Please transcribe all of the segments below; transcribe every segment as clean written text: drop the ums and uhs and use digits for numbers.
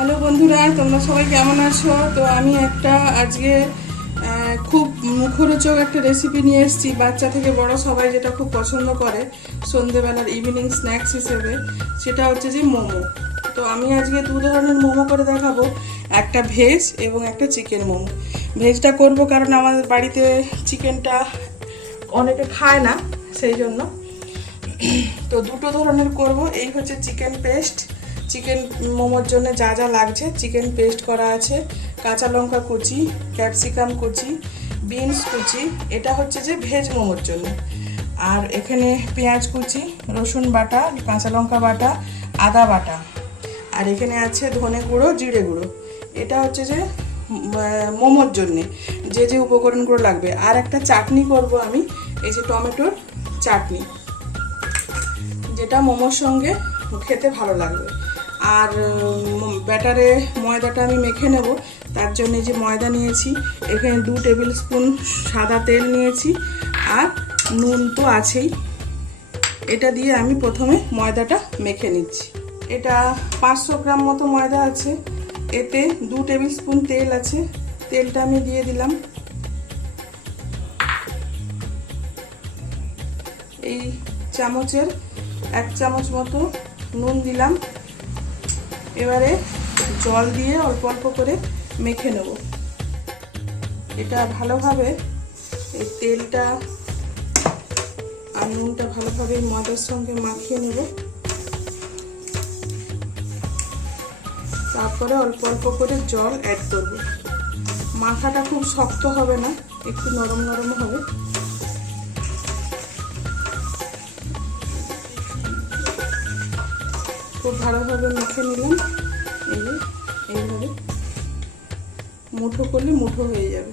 Hello বন্ধুরা, তোমরা সবাই কেমন আছো? তো আমি একটা আজকে খুব মুখরোচক একটা রেসিপি নিয়ে এসেছি। বাচ্চা থেকে বড় সবাই যেটা খুব পছন্দ করে সন্ধ্যেবেলার ইভিনিং স্ন্যাক্স হিসেবে, সেটা হচ্ছে যে মোমো। তো আমি আজকে দু ধরনের মোমো করে দেখাবো, একটা ভেজ এবং একটা চিকেন মোমো। ভেজটা করব কারণ আমাদের বাড়িতে চিকেনটা অনেকে খায় না, সেই জন্য। তো দুটো ধরনের করব। এই হচ্ছে চিকেন পেস্ট। চিকেন মোমোর জন্য যা যা লাগছে, চিকেন পেস্ট করা আছে, কাঁচা লঙ্কা কুচি, ক্যাপসিকাম কুচি, বিনস কুচি। এটা হচ্ছে যে ভেজ মোমোর জন্য। আর এখানে পেঁয়াজ কুচি, রসুন বাটা, কাঁচা লঙ্কা বাটা, আদা বাটা। আর এখানে আছে ধনে গুঁড়ো, জিরে গুঁড়ো। এটা হচ্ছে যে মোমোর জন্যে যে যে উপকরণগুলো লাগবে। আর একটা চাটনি করব আমি, এই যে টমেটোর চাটনি, যেটা মোমোর সঙ্গে খেতে ভালো লাগবে। আর ব্যাটারে ময়দাটা আমি মেখে নেব। তার জন্য যে ময়দা নিয়েছি, এখানে 2 টেবিল স্পুন সাদা তেল নিয়েছি, আর নুন তো আছেই। এটা দিয়ে আমি প্রথমে ময়দাটা মেখে নিচ্ছি। এটা 500 গ্রাম মতো ময়দা আছে। এতে 2 টেবিল স্পুন তেল আছে। তেলটা আমি দিয়ে দিলাম। এই চামচের 1 চামচ মতো নুন দিলাম। এবারে জল দিয়ে অল্প অল্প করে মেখে নেব। এটা ভালোভাবে এই তেলটা আর নুনটা ভালোভাবে ময়দার সঙ্গে মাখিয়ে নেব। তারপরে অল্প অল্প করে জল অ্যাড করব। মাখাটা খুব শক্ত হবে না, একটু নরম নরম হবে। খুব ভালোভাবে মেখে নিলাম। এইভাবে মুঠো করলে মুঠো হয়ে যাবে।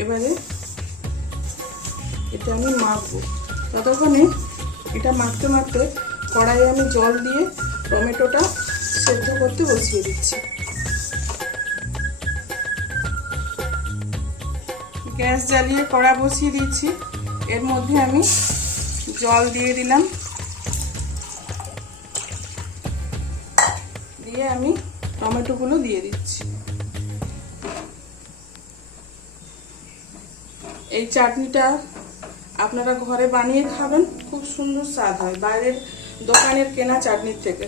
এবারে এটা আমি মাখবো। ততক্ষণে এটা মাখতে মাখতে কড়াইয়ে আমি জল দিয়ে টমেটোটা সেদ্ধ করতে বসিয়ে দিচ্ছি। গ্যাস জ্বালিয়ে কড়া বসিয়ে দিচ্ছি। এর মধ্যে আমি জল দিয়ে দিলাম। দিয়ে আমি টমেটোগুলো দিয়ে দিচ্ছি। এই চাটনিটা আপনারা ঘরে বানিয়ে খাবেন, খুব সুন্দর স্বাদ হয় বাইরের দোকানের কেনা চাটনির থেকে।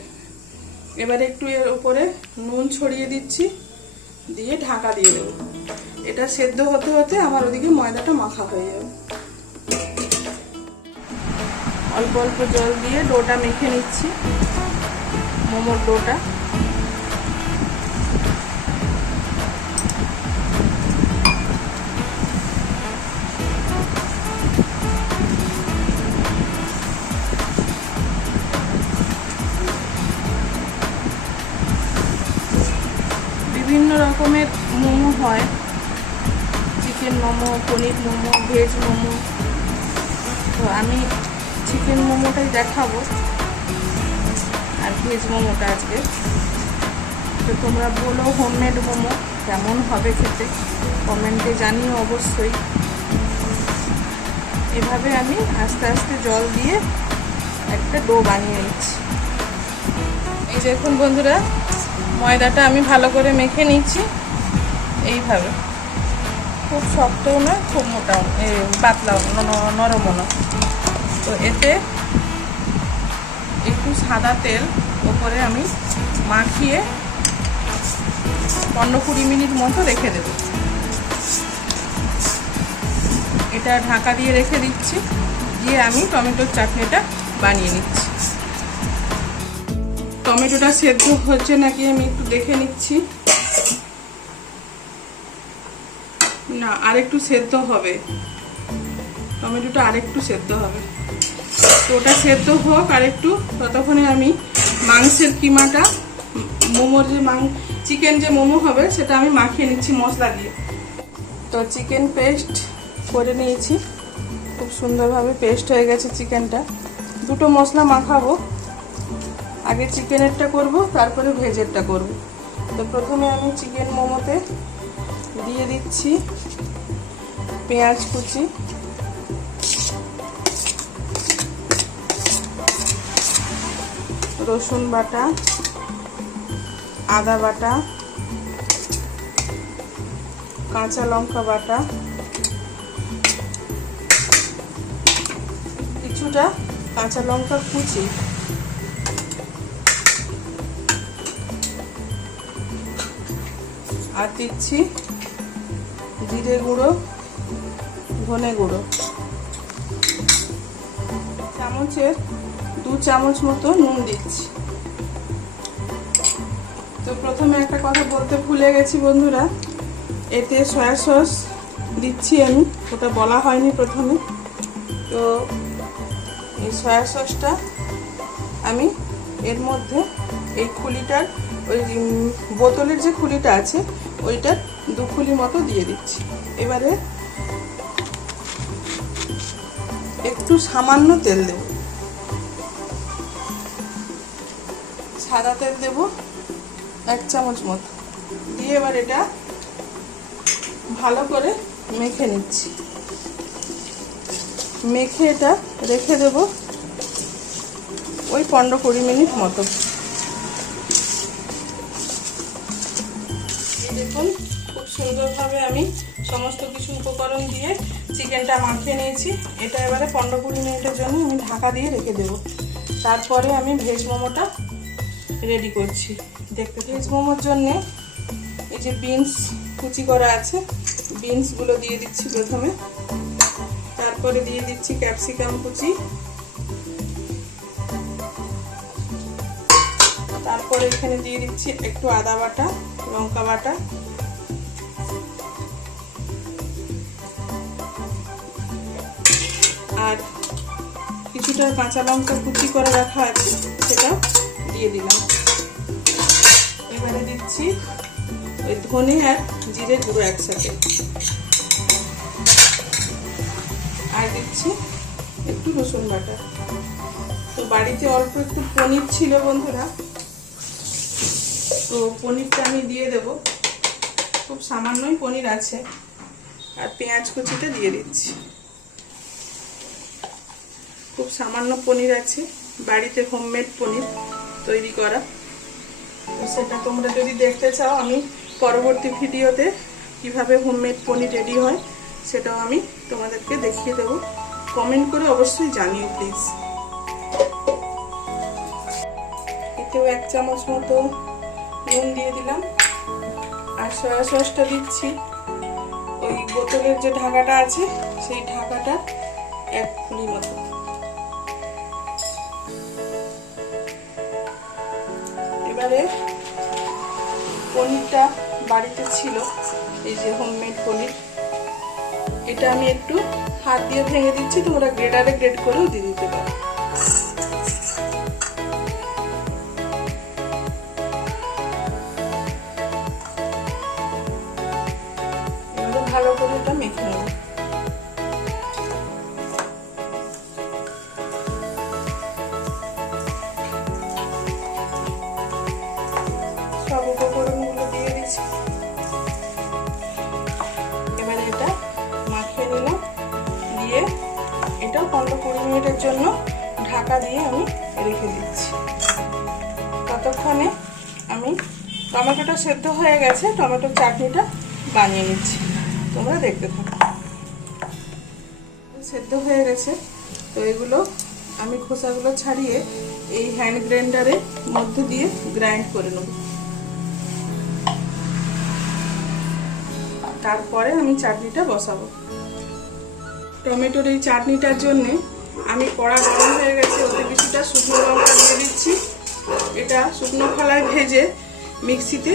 এবারে একটু এর উপরে নুন ছড়িয়ে দিচ্ছি, দিয়ে ঢাকা দিয়ে দেবো। এটা সেদ্ধ হতে হতে আমার ওদিকে ময়দাটা মাখা হয়ে যাবে। অল্প অল্প জল দিয়ে ডোটা মেখে নিচ্ছি, মোমোর ডোটা। বিভিন্ন রকমের মোমো হয়, চিকেন মোমো, পনির মোমো, ভেজ মোমো। তো আমি চিকেন মোমোটাই দেখাবো আর ভেজ মোমোটা আজকে। তো তোমরা বলো হোমমেড মোমো কেমন হবে খেতে, কমেন্টে জানিও অবশ্যই। এভাবে আমি আস্তে আস্তে জল দিয়ে একটা ডো বানিয়ে নিচ্ছি। এই দেখুন বন্ধুরা, ময়দাটা আমি ভালো করে মেখে নিচ্ছি। এইভাবে খুব শক্তও না, খুব মোটাও, পাতলাও, নরমও না। তো এতে একটু সাদা তেল ওপরে আমি মাখিয়ে 15-20 মিনিট মতো রেখে দেব। এটা ঢাকা দিয়ে রেখে দিচ্ছি। দিয়ে আমি টমেটোর চাটনিটা বানিয়ে নিচ্ছি। টমেটোটা সেদ্ধ হচ্ছে নাকি আমি একটু দেখে নিচ্ছি। না, আরেকটু সেদ্ধ হবে, টমেটোটা আরেকটু সেদ্ধ হবে। তো ওটা সেদ্ধ হোক আরেকটু, ততক্ষণে আমি মাংসের কিমাটা, মোমোর যে চিকেন যে মোমো হবে সেটা আমি মাখিয়ে নিচ্ছি মশলা দিয়ে। তো চিকেন পেস্ট করে নিয়েছি, খুব সুন্দরভাবে পেস্ট হয়ে গেছে চিকেনটা। দুটো মশলা মাখাবো, আগে চিকেনেরটা করব, তারপরে ভেজেরটা করব। তো প্রথমে আমি চিকেন মোমোতে দিয়ে দিচ্ছি পেঁয়াজ কুচি, রসুন বাটা, আদা বাটা, কাঁচা লঙ্কা বাটা, কিছুটা কাঁচা লঙ্কা কুচি, আর দিচ্ছি জিরে গুঁড়ো, ধনে গুঁড়ো। চামচের 2 চামচ মতো নুন দিচ্ছি। তো প্রথমে একটা কথা বলতে ভুলে গেছি বন্ধুরা, এতে সয়া সস দিচ্ছি আমি, ওটা বলা হয়নি প্রথমে। তো এই সয়া সসটা আমি এর মধ্যে এই খুলিটার, ওই বোতলের যে খুলিটা আছে ওইটার 2 খুলি মতো দিয়ে দিচ্ছি। এবারে একটু সামান্য তেল দেব, সাদা তেল দেব 1 চামচ মতো দিয়ে এবার এটা ভালো করে মেখে নিচ্ছি। মেখে এটা রেখে দেব ওই 15-20 মিনিট মতো। দেখুন খুব সুন্দরভাবে আমি সমস্ত কিছু উপকরণ দিয়ে চিকেনটা মাখিয়ে নিয়েছি। এটা এবারে 15-20 মিনিটের জন্য আমি ঢাকা দিয়ে রেখে দেব। তারপরে আমি ভেজ মোমোটা রেডি করছি। দেখতে ভেজ মোমোর জন্যে এই যে বিনস কুচি করা আছে, বিনসগুলো দিয়ে দিচ্ছি প্রথমে। তারপরে দিয়ে দিচ্ছি ক্যাপসিকাম কুচি, তারপরে এখানে দিয়ে দিচ্ছি একটু আদা বাটা, লঙ্কা বাটা, আর কিছুটা কাঁচা লঙ্কা কুচি করে রাখা আছে সেটা দিয়ে দিলাম। এবারে দিচ্ছি ওই ধনে আর জিরে গুঁড়ো একসাথে, আর দিচ্ছি একটু রসুন বাটা। তো বাড়িতে অল্প একটু পনির ছিল বন্ধুরা, তো পনিরটা আমি দিয়ে দেব, খুব সামান্যই পনির আছে। আর পেঁয়াজ কুচিটা দিয়ে দিচ্ছি, খুব সামান্য পনির আছে, বাড়িতে হোমমেড পনির তৈরি করা। তো সেটা তোমরা যদি দেখতে চাও আমি পরবর্তী ভিডিওতে কিভাবে হোমমেড পনির রেডি হয় সেটাও আমি তোমাদেরকে দেখিয়ে দেবো। কমেন্ট করে অবশ্যই জানিও প্লিজ। এতেও 1 চামচ মতো নুন দিয়ে দিলাম, আর সয়া সসটা দিচ্ছি ওই বোতলের যে ঢাকাটা আছে সেই ঢাকাটা 1 খুলি মতো। এবারে পনিরটা বাড়িতে ছিল, এই যে হোমমেড পনির, এটা আমি একটু হাত দিয়ে ভেঙে দিচ্ছি, তোমরা গ্রেটারে গ্রেট করেও দিয়ে দিতে পারো। ভালো করে এটা মেখে নেব। সব উপকরণগুলো দিয়ে দিচ্ছি। এবারে এটা মাখিয়ে নিলাম, দিয়ে এটা 15-20 মিনিটের জন্য ঢাকা দিয়ে আমি রেখে দিচ্ছি। ততক্ষণে আমি টমেটোটা সেদ্ধ হয়ে গেছে, টমেটোর চাটনিটা বানিয়ে নিচ্ছি, তোমরা দেখতে থাকো। সেদ্ধ হয়ে গেছে, তো এগুলো আমি খোসাগুলো ছাড়িয়ে এই হ্যান্ড গ্রাইন্ডারের মধ্যে দিয়ে গ্রাইন্ড করে নেব। তারপরে আমি চাটনিটা বসাবো। টমেটোর এই চাটনিটার জন্য আমি কড়া গরম হয়ে গেছে, ওতে কিছুটা শুকনো লঙ্কা দিয়ে দিচ্ছি। এটা শুকনো খোলায় ভেজে মিক্সিতে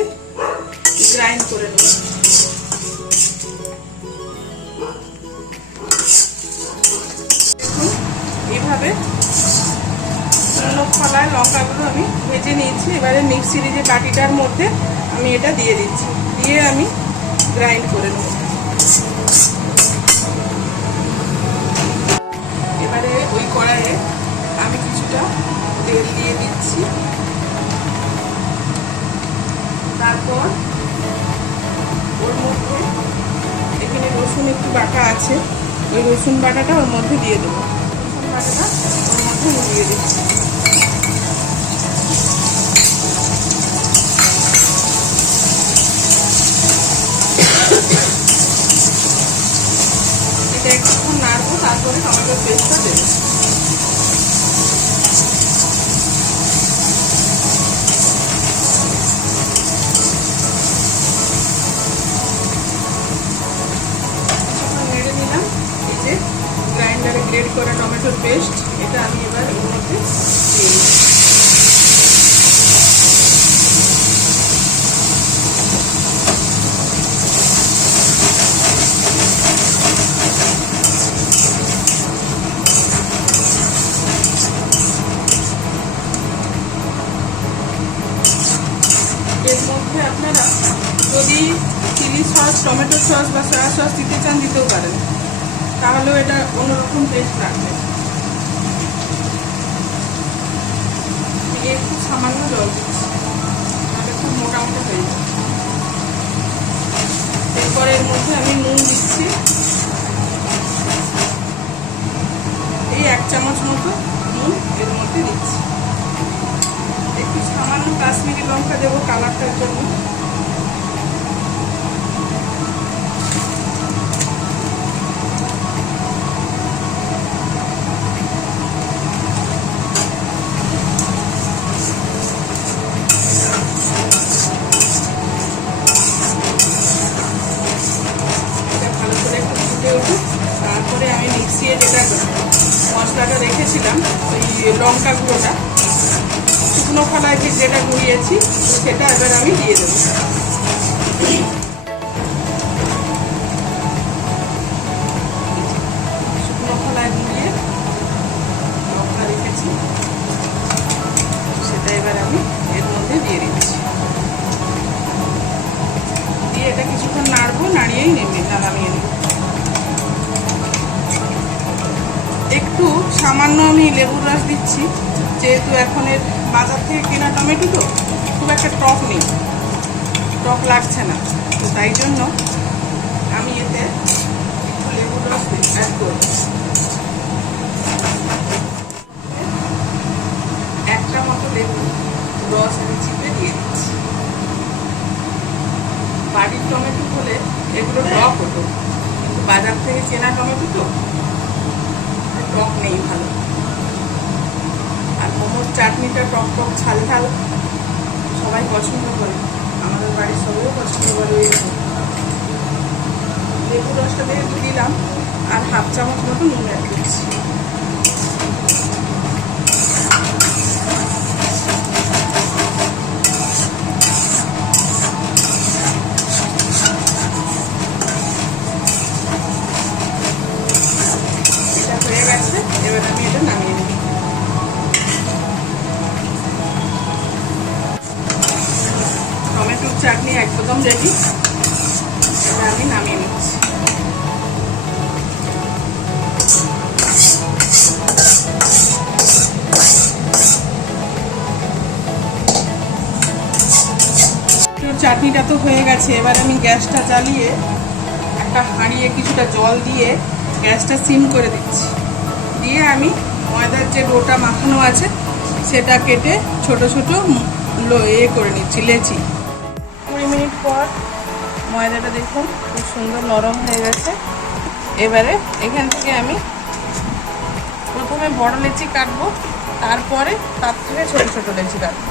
গ্রাইন্ড করে নেব। এইভাবে শুকনো খোলায় লঙ্কাগুলো আমি ভেজে নিয়েছি। এবারে মিক্সির যে বাটিটার মধ্যে আমি এটা দিয়ে দিচ্ছি, দিয়ে আমি গ্রাইন্ড করে নেব। এবারে ওই কড়াইয়ে আমি কিছুটা তেল দিয়ে দিচ্ছি, তারপর ওর মধ্যে এখানে রসুন একটু বাটা আছে, ওই রসুন বাটাটা ওর মধ্যে দিয়ে দেবো। রসুন বাটাটা ওর মধ্যে দিয়ে দিচ্ছি। করে টমেটোর পেস্টটা দেবো। নেড়ে নিলাম। এই যে গ্রাইন্ডারে গ্রেড করা টমেটোর পেস্ট, এটা আমি এবার এর মধ্যে দিয়ে দিই। এর মধ্যে আপনারা যদি চিলি সস, টমেটো সস বা সয়া সস দিতে চান দিতেও পারেন, তাহলেও এটা অন্যরকম টেস্ট লাগবে। একটু সামান্য জল দিচ্ছি, তাহলে খুব মোটামুটি হয়ে যাবে। এরপরে এর মধ্যে আমি নুন দিচ্ছি, এই 1 চামচ মতো নুন এর মধ্যে দিচ্ছি। একটু সামান্য কাশ্মীরি লঙ্কা দেবো কালারটার জন্য। ভালো করে একটু ফুটে উঠুক, তারপরে আমি মিক্সিয়ে যেটা মশলাটা রেখেছিলাম, ওই লঙ্কা গুঁড়োটা, শুকনো খোলায় যেটা গুঁড়িয়েছি সেটা এবার আমি দিয়ে দেবো। শুকনো খোলায় গুঁড়িয়ে লঙ্কা রেখেছি, সেটা এবার আমি এর মধ্যে দিয়ে দিচ্ছি। দিয়ে এটা কিছুক্ষণ নাড়বো, নাড়িয়েই নামিয়ে নেব। একটু সামান্য আমি লেবুর রস দিচ্ছি, যেহেতু এখন এর বাজার থেকে কেনা টমেটো তো খুব একটা টক নেই, টক লাগছে না, তো তাই জন্য আমি এতে একটু লেবুর রস অ্যাড করব। একটা মতো লেবু রস আমি চিপে দিয়ে দিচ্ছি। বাড়ির টমেটো হলে এগুলো টক হতো, কিন্তু বাজার থেকে কেনা টমেটো তো টক নেই ভালো। আর মোমোর চাটনিটা টক টক ঝাল ঝাল সবাই পছন্দ করে, আমাদের বাড়ির সবাইও পছন্দ করে। লেবু রসটা দিয়ে দিলাম, আর 1/2 চামচ মতো নুন অ্যাড করছি। এটা হয়ে গেছে, এবার আমি এটা নামিয়ে নেব। টমেটোর চাটনি একদম রেডি, এটা আমি নামিয়ে নিচ্ছি। চাটনিটা তো হয়ে গেছে, এবার আমি গ্যাসটা জ্বালিয়ে একটা হাঁড়িয়ে কিছুটা জল দিয়ে গ্যাসটা সিম করে দিচ্ছি। দিয়ে আমি ময়দার যে ডোটা মাখানো আছে সেটা কেটে ছোট ছোট করে নিচ্ছি, লেচি। 20 মিনিট পর ময়দাটা দেখুন খুব সুন্দর নরম হয়ে গেছে। এবারে এখান থেকে আমি প্রথমে বড় লেচি কাটবো, তারপরে তার থেকে ছোট ছোট লেচি কাটবো।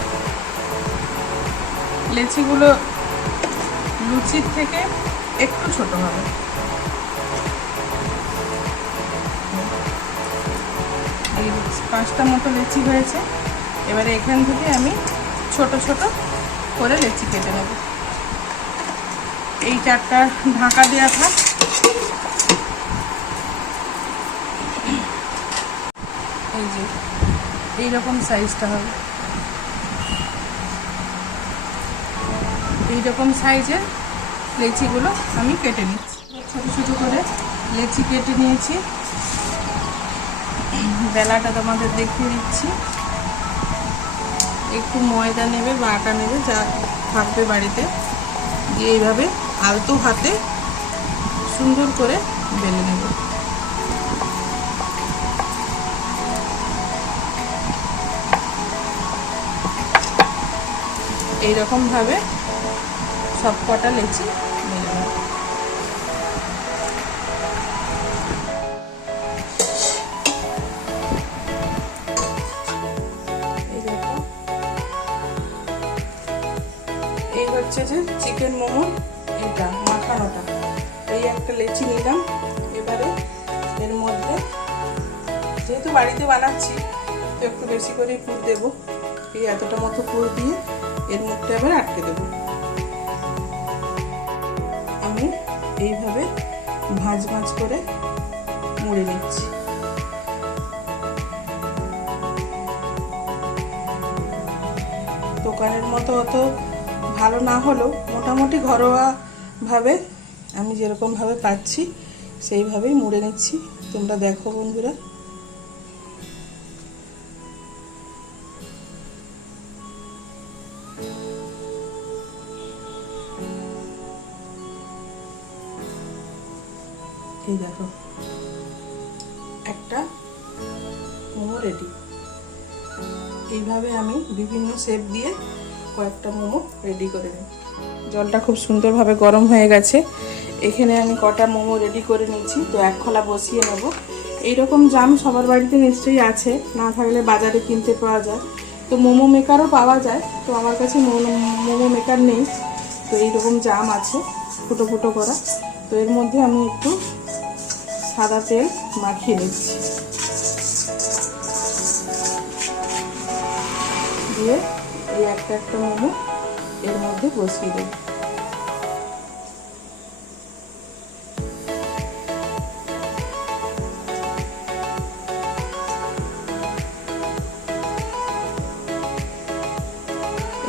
লেচিগুলো লুচির থেকে একটু ছোট হবে। এই 5টা মতো লেচি হয়েছে। এবারে এখান থেকে আমি ছোট ছোট করে লেচি কেটে নেব। এই 4টা ঢাকা দেওয়া থাক। এই যে এইরকম সাইজটা হবে, এইরকম সাইজের লেচিগুলো আমি কেটে নিচ্ছি। ছোট ছোট করে লেচি কেটে নিয়েছি, বেলাটা তোমাদের দেখিয়ে দিচ্ছি। একটু ময়দা নেবে বা আটা নেবে, যা থাকবে বাড়িতে, দিয়ে এইভাবে আলতো হাতে সুন্দর করে বেলে নেব। এইরকম ভাবে সব কটা লেচি বেলে নেব। হচ্ছে যে চিকেন মোমো, এটা মাখানোটা। এই একটা লেচি নিলাম। এবারে এর মধ্যে যেহেতু বাড়িতে বানাচ্ছি তো একটু বেশি করে পুর দেবো। এই এতটা মতো পুর দিয়ে এর মধ্যে আবার আটকে দেবো। আমি এইভাবে ভাঁজ ভাঁজ করে মুড়ে নিচ্ছি। দোকানের মতো অত ভালো না হলেও মোটামুটি ঘরোয়া ভাবে আমি যেরকম ভাবে পাচ্ছি সেইভাবেই মুড়ে নিচ্ছি। তোমরা দেখো বন্ধুরা। এই দেখো একটা মোমো রেডি। এইভাবে আমি বিভিন্ন শেপ দিয়ে কয়েকটা মোমো রেডি করে নিই। জলটা খুব সুন্দরভাবে গরম হয়ে গেছে। এখানে আমি কটা মোমো রেডি করে নিয়েছি। তো এক খোলা বসিয়ে নেব। এইরকম জাম সবার বাড়িতে নিশ্চয়ই আছে, না থাকলে বাজারে কিনতে পাওয়া যায়। তো মোমো মেকারও পাওয়া যায়। তো আমার কাছে মোমো মেকার নেই। তো এইরকম জাম আছে ফুটো ফুটো করা। তো এর মধ্যে আমি একটু সাদা তেল মাখিয়ে নিচ্ছি, দিয়ে এই একটা একটা মোমো এর মধ্যে বসিয়ে দেব।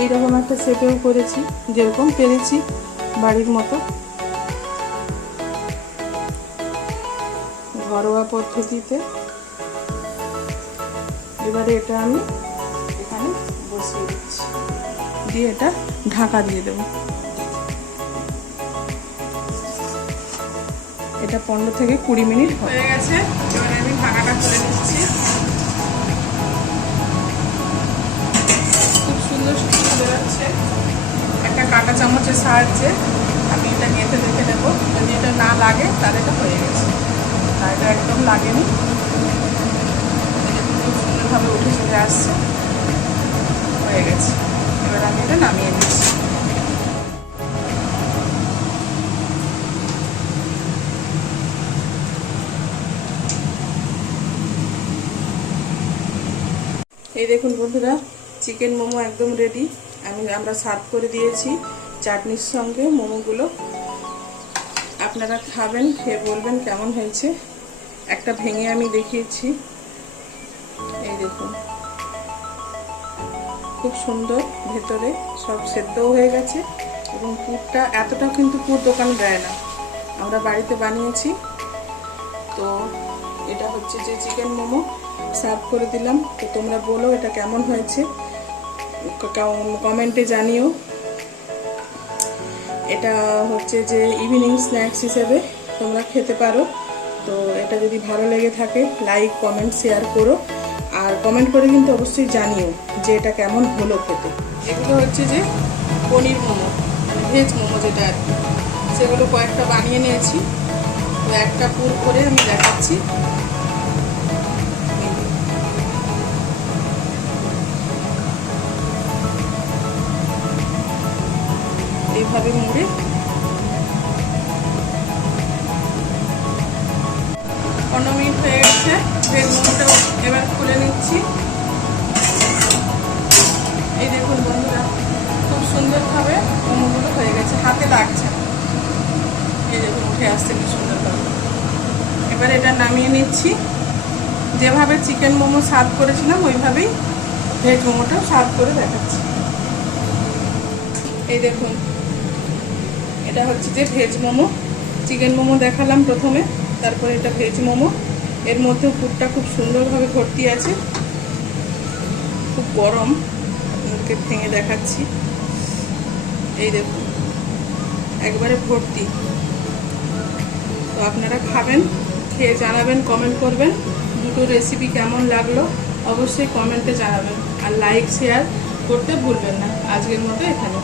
এইরকম একটা শেপেও করেছি, যেরকম পেরেছি বাড়ির মতো ঘরোয়া পদ্ধতিতে। এবারে এটা আমি এখানে বসিয়ে দিচ্ছি, দিয়ে এটা ঢাকা দিয়ে দেব। এটা 15 থেকে 20 মিনিট হয়ে গেছে। এবারে আমি ঢাকাটা খুলে নিচ্ছি। খুব সুন্দর সুন্দর বেরোচ্ছে। একটা কাঁটা চামচের সাহায্যে আমি এটা গেঁথে দেখে নেবো। যদি এটা না লাগে তাহলে এটা হয়ে গেছে, আর এটা একদম লাগেনি। খুব সুন্দরভাবে উঠে চলে আসছে, হয়ে গেছে। এবার আমি এটা নামিয়ে নিচ্ছি। এই দেখুন বন্ধুরা, চিকেন মোমো একদম রেডি। আমরা সার্ভ করে দিয়েছি চাটনির সঙ্গে মোমোগুলো। আপনারা খাবেন, খেয়ে বলবেন কেমন হয়েছে। একটা ভেঙে আমি দেখিয়েছি, এই দেখুন খুব সুন্দর, ভেতরে সব সেদ্ধও হয়ে গেছে। এবং পুরটা এতটা কিন্তু পুর দোকানে দেয় না, আমরা বাড়িতে বানিয়েছি। তো এটা হচ্ছে যে চিকেন মোমো সার্ভ করে দিলাম। তো তোমরা বলো এটা কেমন হয়েছে, কমেন্টে জানিও। এটা হচ্ছে যে ইভিনিং স্ন্যাক্স হিসেবে তোমরা খেতে পারো। তো এটা যদি ভালো লেগে থাকে লাইক কমেন্ট শেয়ার করো, আর কমেন্ট করে কিন্তু অবশ্যই জানিও যে এটা কেমন হলো খেতে। এগুলো হচ্ছে যে পনির মোমো, মানে ভেজ মোমো যেটা আর কি, সেগুলো কয়েকটা বানিয়ে নিয়েছি। তো একটা পুর করে আমি দেখাচ্ছি। এইভাবে মুড়ে 15 মিনিট হয়ে গেছে। ভেজ মোমোটা এবার খুলে নিচ্ছি। এই দেখুন বন্ধুরা, খুব সুন্দরভাবে মোমোগুলো হয়ে গেছে, হাতে লাগছে না। এই দেখুন উঠে আসছে কি সুন্দরভাবে। এবার এটা নামিয়ে নিচ্ছি। যেভাবে চিকেন মোমো সার্ভ করেছিলাম ওইভাবেই ভেজ মোমোটাও সার্ভ করে দেখাচ্ছি। এই দেখুন, এটা হচ্ছে যে ভেজ মোমো। চিকেন মোমো দেখালাম প্রথমে, তারপরে এটা ভেজ মোমো। এর মধ্যে পুরটা খুব সুন্দরভাবে ভর্তি আছে, খুব গরম, আপনাদেরকে ভেঙে দেখাচ্ছি। এই দেখুন একবারে ভর্তি। তো আপনারা খাবেন, খেয়ে জানাবেন, কমেন্ট করবেন দুটো রেসিপি কেমন লাগলো অবশ্যই কমেন্টে জানাবেন। আর লাইক শেয়ার করতে ভুলবেন না। আজকের মতো এখানে।